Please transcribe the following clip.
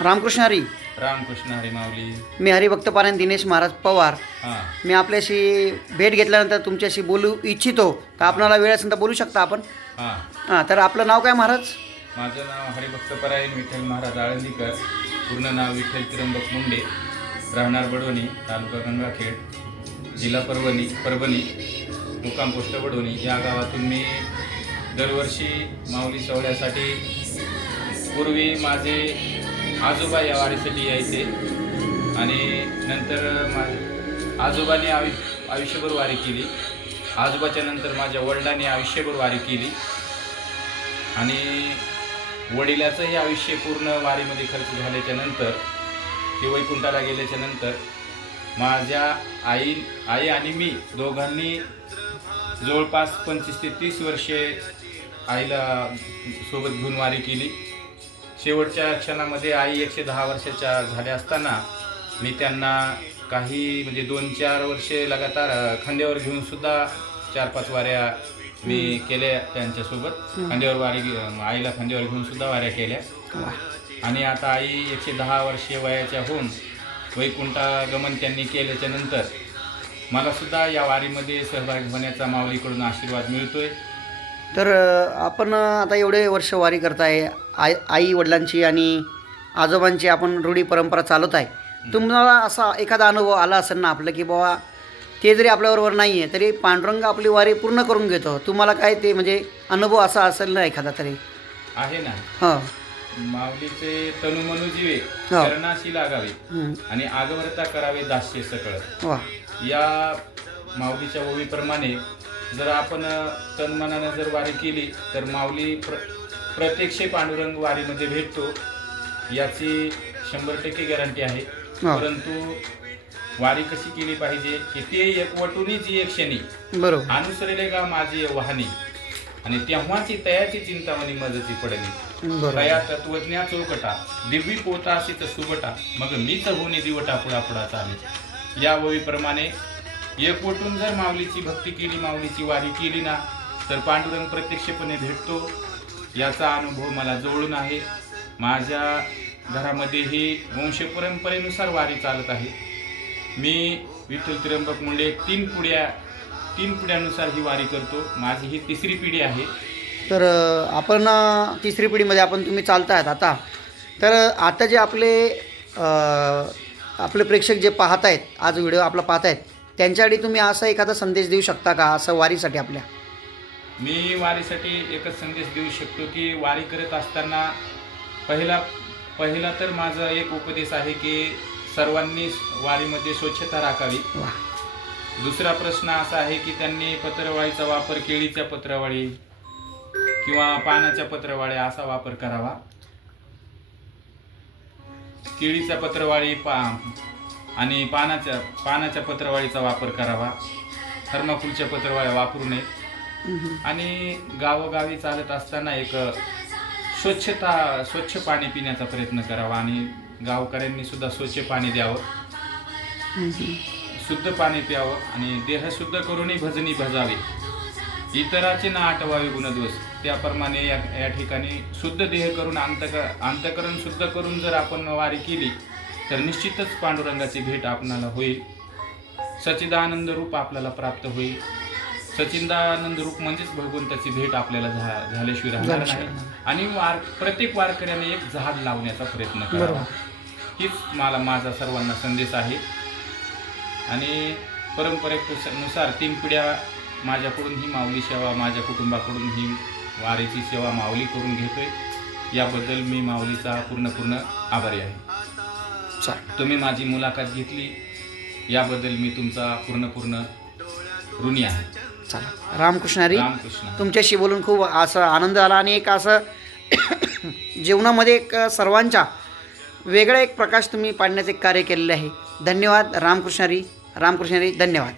रामकृष्ण हरी. रामकृष्ण हरी माऊली. मी हरिभक्त पारायण दिनेश महाराज पवार. हां मी आपल्याशी भेट घेतल्यानंतर तुमच्याशी बोलू इच्छितो. तर आपणाला वेळ असेल तर बोलू शकता आपण. हां हां, तर आपलं नाव काय महाराज? माझं नाव हरिभक्त परायण विठ्ठल महाराज आळंदीकर. पूर्ण नाव विठ्ठल त्र्यंबक मुंडे. राहणार बडवणी, तालुका गंगाखेड, जिल्हा परभणी, मुक्काम पोस्ट बडवणी. या गावातून मी दरवर्षी माऊली सोहळ्यासाठी पूर्वी माझे आजोबा या वारीसाठी यायचे आणि नंतर माझ्या आजोबांनी आयुष्यभर वारी केली. आजोबाच्या नंतर माझ्या वडिलांनी आयुष्यभर वारी केली आणि वडिलाचंही आयुष्य पूर्ण वारीमध्ये खर्च झाल्याच्या नंतर, ते वैकुंठाला गेल्याच्या नंतर, माझ्या आई आणि मी दोघांनी जवळपास 25 ते 30 वर्षे आईला सोबत घेऊन वारी केली. शेवटच्या क्षणामध्ये आई 110 वर्षाच्या झाल्या असताना मी त्यांना काही म्हणजे 2-4 वर्षे लगातार खांद्यावर घेऊन सुद्धा 4-5 वाऱ्या मी केल्या त्यांच्यासोबत. खांद्यावर वारी आईला खांद्यावर घेऊन सुद्धा वाऱ्या केल्या. आणि आता आई 110 वर्षे वयाच्या होऊन वैकुंठागमन त्यांनी केल्याच्या नंतर मला सुद्धा या वारीमध्ये सहभागी होण्याचा माऊलीकडून आशीर्वाद मिळतोय. तर आपण आता एवढे वर्ष वारी करताय, आई वडिलांची आणि आजोबांची आपण रूढी परंपरा चालवत आहे. तुम्हाला असा एखादा अनुभव आला असेल ना आपलं, की बाबा ते जरी आपल्याबरोबर नाही आहे तरी पांडुरंग आपली वारी पूर्ण करून घेतो. तुम्हाला काय ते म्हणजे अनुभव असा असेल ना एखादा तरी? आहे ना. हां. माऊलीचे तनु मनु जीवे चरणाशी लागावे आणि आगवरता करावे दास्य सकळ. वा. या माऊलीच्या ओवीप्रमाणे जर आपण तनमनानं जर वारी केली तर माऊली प्रत्यक्ष पांडुरंग वारीमध्ये भेटतो, याची 100% गॅरंटी आहे. परंतु वारी कशी केली पाहिजे की ते एकवटून जी एक क्षणी बरोबर अनुसरेले का माझी वाहनी आणि तेव्हाची तयाची चिंतामणी मजची पडली. तया तत्वज्ञा चौकटा दिव्य पोता अशीच सुबटा मग मीच होणे दिवटा पुढा चाले. या ओवीप्रमाणे एकवटून जर माऊलीची भक्ती केली, माऊलीची वारी केली ना, तर पांडुरंग प्रत्यक्षपणे भेटतो. याचा अनुभव मला जवळून आहे. माझ्या घरामध्ये ही वंशपरंपरेनुसार वारी चालत आहे. मी विठ्ठल त्र्यंबक मुंडे 3 पिढ्यानुसार ही वारी करतो. माझी ही 3री पिढी आहे. तर आपण 3री पिढीमध्ये आपण तुम्ही चालतायत आता. तर आता जे आपले प्रेक्षक जे पाहत आहेत, आज व्हिडिओ आपला पाहत आहेत, त्यांच्यासाठी तुम्ही असा एखादा संदेश देऊ शकता का असं वारीसाठी आपल्या? मी वारीसाठी एकच संदेश देऊ शकतो की वारी करत असताना पहिला तर माझा एक उपदेश आहे की सर्वांनी वारीमध्ये स्वच्छता राखावी. दुसरा प्रश्न असा आहे की त्यांनी पत्रावळीचा वापर, केळीच्या पत्रावळी किंवा पानाच्या पत्रावळ्या असा वापर करावा. केळीच्या पत्रावळी आणि पानाच्या पत्रावळीचा वापर करावा. थर्माकोलच्या पत्रावळ्या वापरू नये. आणि गावोगावी चालत असताना एक स्वच्छ पाणी पिण्याचा प्रयत्न करावा आणि गावकऱ्यांनी सुद्धा स्वच्छ पाणी द्यावं, शुद्ध पाणी प्यावं आणि देह शुद्ध करूनही भजनी भजावे. इतराचे ना आठवावे गुणदोष. त्याप्रमाणे या ठिकाणी शुद्ध देह करून अंतकरण शुद्ध करून जर आपण वारी केली तर निश्चितच पांडुरंगाची भेट आपणाला होईल. सच्चिदानंद रूप आपल्याला प्राप्त होईल. सच्चिदानंद रूप म्हणजेच भगवंताची भेट आपल्याला झाल्याशिवाय राहणार नाही. आणि प्रत्येक वारकऱ्याने एक जहाज लावण्याचा प्रयत्न करावा. हीच माझा सर्वांना संदेश आहे. आणि परंपरेनुसार 3 पिढ्या माझ्याकडून ही माऊली सेवा, माझ्या कुटुंबाकडून ही वारीची सेवा माऊली करून घेतोय. याबद्दल मी माऊलीचा पूर्ण आभारी आहे. तुम्ही माझी मुलाखत घेतली याबद्दल मी तुमचा पूर्ण ऋणी आहे. चला, रामकृष्ण हरी. रामकृष्ण. तुमच्याशी बोलून खूप असा आनंद झाला आणि एक असं जीवनामध्ये एक सर्वांच्या वेगळा एक प्रकाश तुम्ही पाडण्याचे कार्य केलेले आहे. धन्यवाद. रामकृष्ण हरी. रामकृष्ण हरी. धन्यवाद.